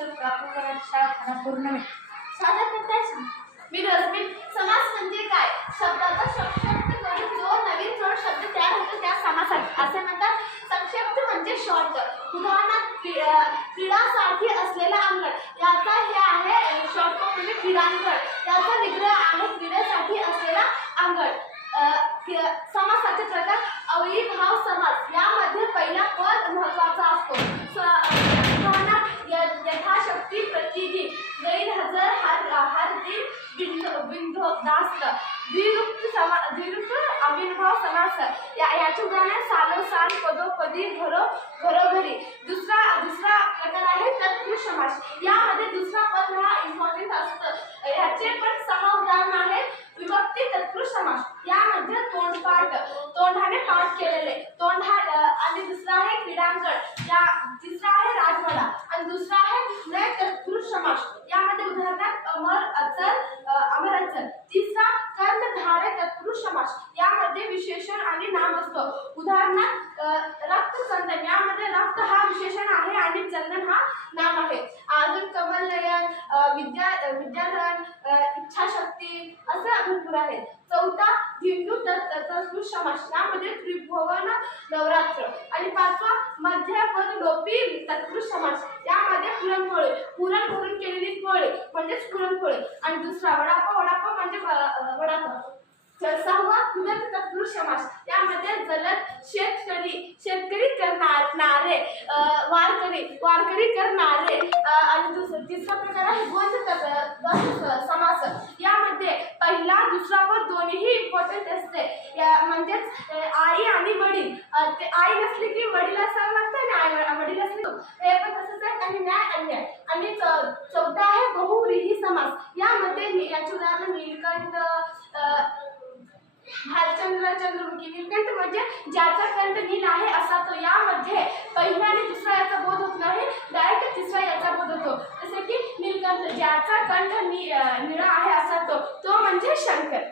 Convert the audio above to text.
पूर्ण सादर करताय सांग. मी रजबीन. समास म्हणजे काय? शब्दाचा संक्षिप्त करून जो नवीन जोड शब्द तयार होतो त्या समास असे म्हणतात. संक्षिप्त म्हणजे शॉर्ट. उदाहरणार्थ क्रीडासाठी असलेला अंगण याचा हे आहे शॉर्ट फॉर्म म्हणजे क्रीडांगण. याचा विग्रह आहे क्रीडेसाठी असलेला अंगण. समासाचे प्रकार अविभाव समास. यामध्ये पहिला पद महत्वाचा असतो. यथाशक्ती, प्रतिदिन, गैरहजर, हर दिन, बिनधास्त. द्विरूप अविर्भाव समास. याचे उदाहरण सालोसाल, पदोपदी, घरोघरी. दुसरा प्रकार आहे तत्पुरुष समास. यामध्ये दुसरा पद हा इम्पॉर्टंट असतं. याचे पण 6 उदाहरण आहेत. विभक्ती तत्पुरुष समास. यामध्ये तोंडाने पाठ केलेले आणि दुसरा आहे क्रीडांगण. तिसरा आहे राजवाडा आणि दुसरा आहे नय तत्पुरुष समास. यामध्ये उदाहरणार्थ अमर, अचल. तिसरा कर्णधारय तत्पुरुष समास. यामध्ये विशेषण आणि नाम असतो. उदाहरणार्थ रक्तचंदन. यामध्ये रक्त हा विशेषण आहे आणि चंदन हा नाम आहे. अजून कमलनयन, विद्याधन, इच्छाशक्ती असे भरपूर आहेत. चौथा हिंदू तत्पुरुष समास. यामध्ये त्रिभुवन नवरात्र. आणि 5वा मध्यपद लोपी तत्पुरुष समास. यामध्ये पुरण भरून केलेली पोळी म्हणजेच पुरणपोळी. आणि दुसरा वडापाव म्हणजे वडापाव. 6वा कृदंत तत्पुरुष समास. यामध्ये जलद, शेतकरी करणारे, वारकरी करणारे. आणि तिसरा प्रकार आहे द्वंद्व समास. यामध्ये पहिला दुसरा पद दोन्हीही इम्पॉर्टंट असते. म्हणजेच आई आणि वडील. आई नसली की वडील असावं लागतं आणि वडील असले हे पण तसंच आहे. आणि न्याय अन्याय. आणि चौथा आहे बहुव्रीही समास. यामध्ये याचे उदाहरण नीलकंठ, भालचंद्र, चंद्रमुखी. नीलकंठ म्हणजे ज्याचा कंठ नील आहे असा तो. यामध्ये पहिला आणि दुसरा याचा बोध होत नाही, डायरेक्ट तिसरा याचा बोध होतो. जसे की नीलकंठ, ज्याचा कंठ निळा आहे असा तो म्हणजे शंकर.